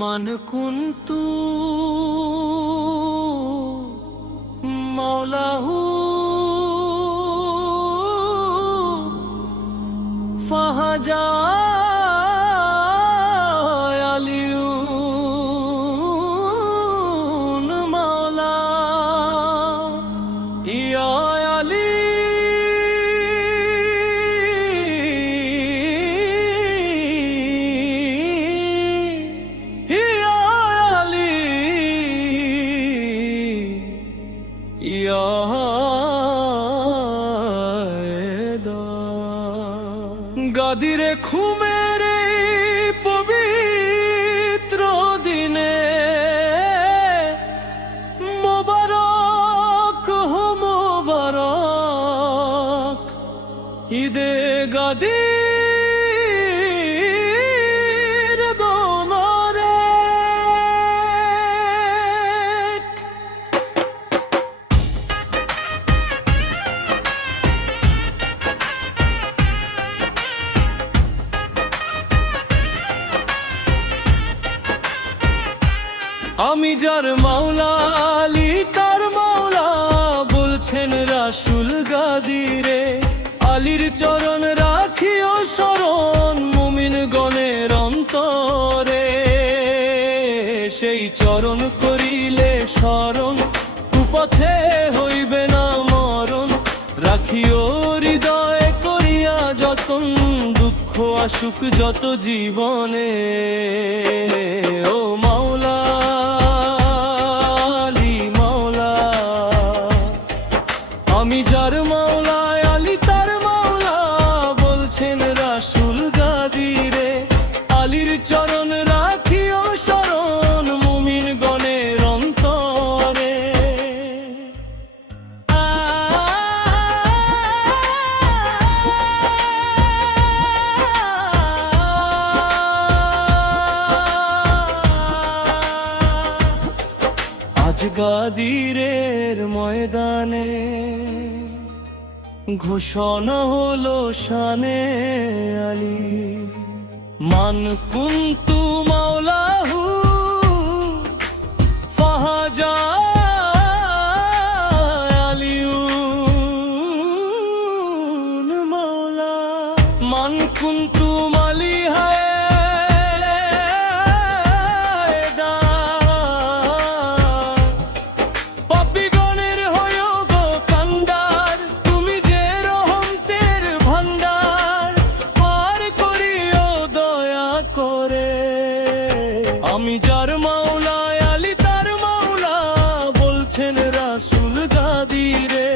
من كنت مولاه فهجا গাদিরে খুমের পবিত্র দিনে মোবারক হো মোবারক ঈদে গাদি আমি যার মাওলা আলী তার মাওলা বলছেন রাসূল গাদিরে আলীর চরণ রাখিও শরণ মুমিন গণের অন্তরে সেই চরণ করিলে শরণ কুপথে হইবে না মরণ রাখিও হৃদয়ে করিয়া যতন দুঃখ আসুক যত জীবনে ও মাওলা আমি যার মাওলা আলী তার মাওলা বলছেন রাসূল গাদিরে আলীর চরণ রাখিও শরণ মুমিন গণের অন্তরে আজ গাদিরের ময়দানে ঘোষণা হলো শানে আলী মান কুনতু মাওলাহু ফাহাজা আলিউন মাওলা মান কুনতু মালি আমি যার মাওলা আলী তার মাওলা বলছেন রাসূল গাদিরে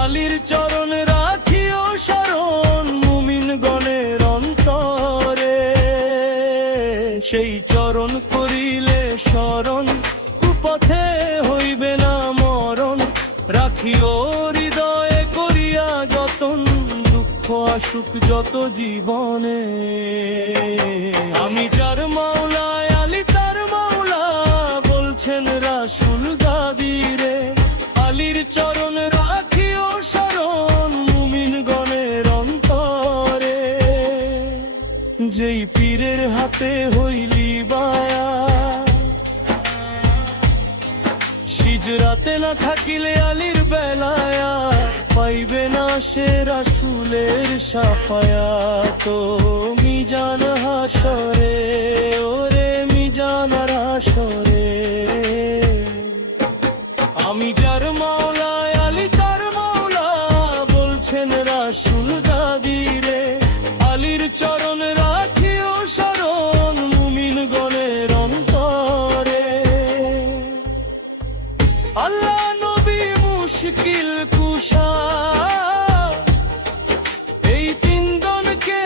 আলীর চরণ রাখিও শরণ মুমিন গণের অন্তরে সেই চরণ করিলে শরণ কুপথে হইবে না মরণ রাখিও হৃদয়ে করিয়া যতন দুঃখ আসুক যত জীবনে আমি যার মাওলা আলী তার মাওলা বলছেন রাসূল গাদিরে আলীর চরণ রাখিও শরণ মুমিন গণের অন্তরে যেই পীরের হাতে হইলি বায়াত সিজরাতে না থাকিলে আলীর বেলায়াত পাইবে না সে রাসূলের শাফায়াত মিজান হাসরে ওরে মিজান হাসরে আমি যার মাওলা আলী তার মাওলা বলছেন রাসূল গাদিরে আলীর চরণ রাখিও শরণ মুমিন গণের অন্তরে আল্লাহ নবী মুশকিল কুশা এই তিন দনকে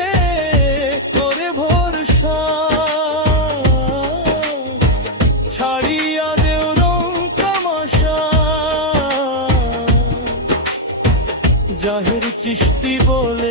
করে ভরসা ছাড়িয়া দেও রং তামাশা জাহির চিশতি বলে